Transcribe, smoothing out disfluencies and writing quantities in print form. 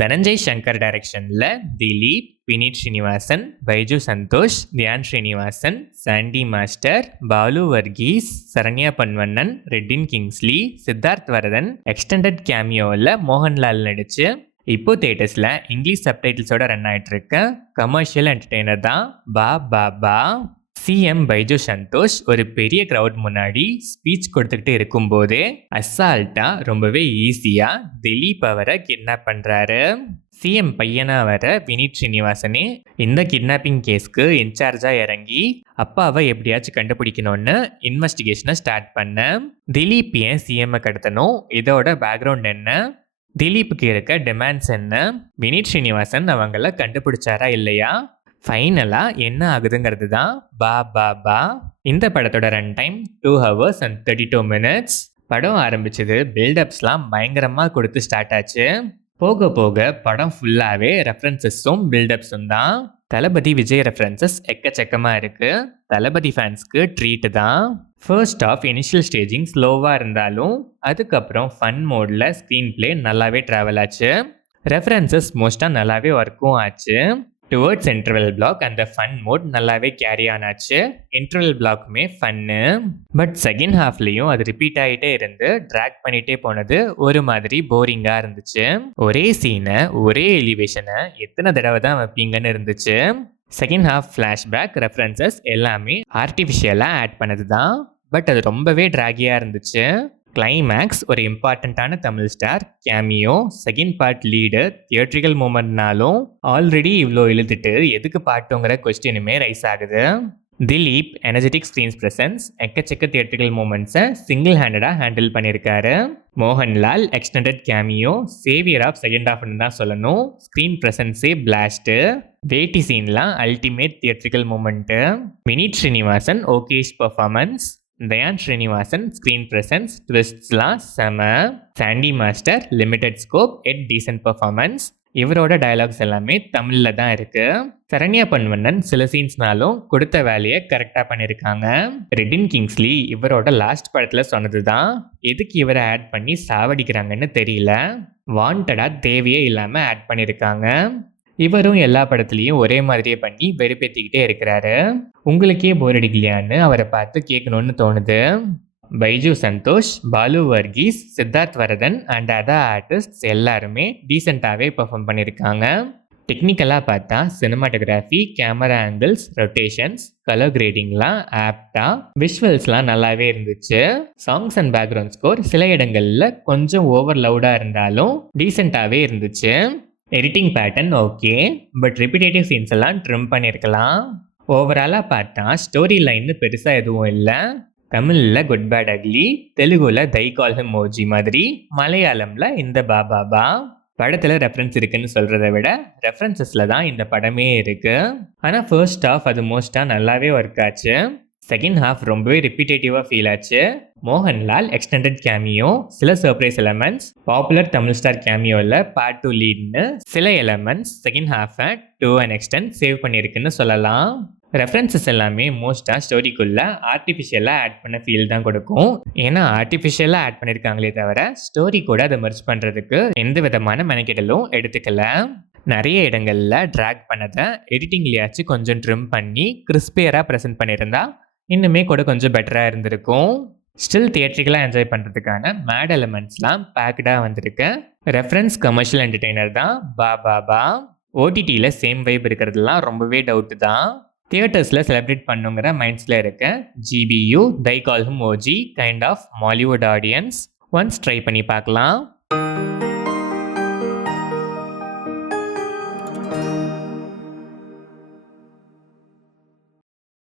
தனஞ்சய் சங்கர் டைரக்ஷன்ல Dileep, Vineeth Sreenivasan, Baiju Santhosh, Dhyan Sreenivasan, Sandy master, Balu Varghese, Saranya Ponvannan, Redin Kingsley, Siddharth Varadhan extended கேமியோவில் மோகன்லால் நடிச்சு இப்போ தியேட்டர்ஸில் இங்கிலீஷ் சப்டைட்டில்ஸோட ரன் ஆகிட்டு இருக்க கமர்ஷியல் என்டர்டெய்னர் தான் பா பா பா. சிஎம் பைஜு சந்தோஷ் ஒரு பெரிய க்ரௌட் முன்னாடி ஸ்பீச் கொடுத்துக்கிட்டு இருக்கும்போதே அசால்ட்டா ரொம்பவே ஈஸியா திலீப் அவரை கிட்னாப் பண்றாரு. சிஎம் பையனா வர வினீத் ஸ்ரீனிவாசனே இந்த கிட்னாப்பிங் கேஸ்க்கு இன்சார்ஜா இறங்கி அப்பாவை எப்படியாச்சும் கண்டுபிடிக்கணும்னு இன்வெஸ்டிகேஷனை ஸ்டார்ட் பண்ண. திலீப் ஏன் சிஎம்ஐ கடத்தணும், இதோட பேக்ரவுண்ட் என்ன, திலீப்புக்கு இருக்க டிமாண்ட்ஸ் என்ன, வினீத் ஸ்ரீனிவாசன் அவங்கள கண்டுபிடிச்சாரா இல்லையா, ஃபைனலாக என்ன ஆகுதுங்கிறது தான் பா பா பா. இந்த படத்தோட run time 2 hours and 32 minutes. படம் ஆரம்பிச்சது பில்டப்ஸ்லாம் பயங்கரமாக கொடுத்து ஸ்டார்ட் ஆச்சு. போக போக படம் ஃபுல்லாகவே ரெஃபரன்சஸும் பில்டப்ஸும் தான். தளபதி விஜய் ரெஃபரன்சஸ் எக்கச்சக்கமாக இருக்குது. தளபதி ஃபேன்ஸ்க்கு ட்ரீட் தான். ஃபர்ஸ்ட் ஆஃப் இனிஷியல் ஸ்டேஜிங் ஸ்லோவாக இருந்தாலும் அதுக்கப்புறம் ஃபன் மோடில் ஸ்க்ரீன் பிளே நல்லாவே ட்ராவல் ஆச்சு. ரெஃபரன்சஸ் மோஸ்ட்டாக நல்லாவே ஒர்க்கும் ஆச்சு. டுவர்ட்ஸ் இன்டர்வல் பிளாக் அந்த ஃபன் மோட் நல்லாவே கேரி ஆனாச்சு. இன்டர்வல் பிளாக்குமே ஃபன்னு. பட் செகண்ட் ஹாஃப்லேயும் அது ரிப்பீட் ஆகிட்டே இருந்து ட்ராக் பண்ணிகிட்டே போனது ஒரு மாதிரி போரிங்காக இருந்துச்சு. ஒரே சீனை ஒரே எலிவேஷனை எத்தனை தடவை தான் வைப்பீங்கன்னு இருந்துச்சு. செகண்ட் ஹாஃப் ஃப்ளாஷ்பேக் ரெஃபரன்சஸ் எல்லாமே ஆர்டிஃபிஷியலாக ஆட் பண்ணது தான். பட் அது ரொம்பவே ட்ராகியாக இருந்துச்சு. கிளைமேக்ஸ் ஒரு இம்பார்ட்டண்ட்டான Tamil star cameo, second part lead, theatrical மூமெண்ட்னாலும் ஆல்ரெடி இவ்வளோ இழுத்துட்டு எதுக்கு பாட்டுங்கிற கொஸ்டினுமே ரைஸ் ஆகுது. திலீப் எனர்ஜெட்டிக் ஸ்க்ரீன்ஸ் ப்ரெசன்ஸ், எக்கச்சக்க தியேட்ரிக்கல் மூமெண்ட்ஸை சிங்கிள் ஹேண்டடாக ஹேண்டில் பண்ணியிருக்காரு. Mohanlal extended cameo, saviour of second ஹாஃப்னு தான் சொல்லணும். ஸ்க்ரீன் ப்ரெசன்ஸே பிளாஸ்ட்டு. வேட்டி சீன்லாம் ultimate theatrical moment. Vineeth Sreenivasan okayish performance. Dhyan Sreenivasan screen presence ட்விஸ்ட்ஸ்லாம் செம. Sandy master limited scope yet decent performance. இவரோட டயலாக்ஸ் எல்லாமே தமிழில் தான் இருக்குது. சரண்யா பன்வண்ணன் சில சீன்ஸ்னாலும் கொடுத்த வேலையை கரெக்டாக பண்ணியிருக்காங்க. ரெட்டின் கிங்ஸ்லி இவரோட லாஸ்ட் படத்தில் சொன்னது தான், எதுக்கு இவரை ஆட் பண்ணி சாவடிக்கிறாங்கன்னு தெரியல, வாண்டடாக தேவையே இல்லாமல் ஆட் பண்ணியிருக்காங்க. இவரும் எல்லா படத்துலையும் ஒரே மாதிரியே பண்ணி வெறுப்பேற்றிக்கிட்டே இருக்கிறாரு. உங்களுக்கே போர் அடிக்கலையான்னு அவரை பார்த்து கேட்கணும்னு தோணுது. Baiju Santhosh, Balu Varghese, Siddharth Varadhan and other artists எல்லாருமே டீசெண்டாகவே பெர்ஃபார்ம் பண்ணியிருக்காங்க. டெக்னிக்கலாக பார்த்தா cinematography, camera angles, rotations, colour கிரேடிங்லாம் ஆப்டாக, விஷுவல்ஸ்லாம் நல்லாவே இருந்துச்சு. சாங்ஸ் அண்ட் பேக்ரவுண்ட் ஸ்கோர் சில இடங்களில் கொஞ்சம் ஓவர் லவுடாக இருந்தாலும் டீசெண்டாகவே இருந்துச்சு. Editing pattern okay, but repetitive scenes எல்லாம் ட்ரிம் பண்ணியிருக்கலாம். ஓவராலாக பார்த்தா ஸ்டோரி லைன்னு பெருசாக எதுவும் இல்லை. தமிழில் குட் பேட் அக்லி, தெலுங்குல தை கால் ஹிம் மோஜி மாதிரி, மலையாளமில் இந்த பாபா பா. படத்தில் ரெஃபரன்ஸ் இருக்குன்னு சொல்கிறத விட ரெஃபரன்சஸில் தான் இந்த படமே இருக்குது. ஆனால் ஃபர்ஸ்ட் ஹாஃப் அது மோஸ்ட்டாக நல்லாவே ஒர்க் ஆச்சு. செகண்ட் ஹாஃப் ரொம்பவே ரிப்பீட்டேட்டிவாக ஃபீல் ஆச்சு. மோகன்லால் எக்ஸ்டெண்டட் கேமியோ, சில surprise elements, popular Tamil star கேமியோவில் பார்ட் 2 லீட்னு சில எலமெண்ட்ஸ் செகண்ட் ஹாஃபை டு அன் எக்ஸ்டென்ட் சேவ் பண்ணியிருக்குன்னு சொல்லலாம். ரெஃபரன்சஸ் எல்லாமே மோஸ்ட்டாக ஸ்டோரிக்குள்ளே ஆர்டிஃபிஷியலாக ஆட் பண்ண ஃபீல் தான் கொடுக்கும். ஏன்னா ஆர்டிஃபிஷியலாக ஆட் பண்ணியிருக்காங்களே தவிர ஸ்டோரி கூட அதை மர்ஜ் பண்ணுறதுக்கு எந்த விதமான மெனக்கெடலும் எடுத்துக்கல. நிறைய இடங்களில் ட்ராக் பண்ணதை எடிட்டிங்லேயாச்சும் கொஞ்சம் ட்ரிம் பண்ணி கிறிஸ்பியராக ப்ரெசென்ட் பண்ணியிருந்தா இன்னுமே கூட கொஞ்சம் பெட்டராக இருந்திருக்கும். ஸ்டில் தியேட்ரிக்கலாக என்ஜாய் பண்ணுறதுக்கான மேட் எலிமெண்ட்ஸ்லாம் பேக்டாக வந்திருக்கு. ரெஃபரன்ஸ் கமர்ஷியல் என்டர்டெய்னர் தான் பா பா பா. ஓடிடியில் சேம் வைப் இருக்கிறதுலாம் ரொம்பவே டவுட்டு தான். தியேட்டர்ஸில் செலிப்ரேட் பண்ணுங்கிற மைண்ட்ஸில் இருக்க ஜிபியு they call him OG kind of Mollywood audience once try பண்ணி பார்க்கலாம்.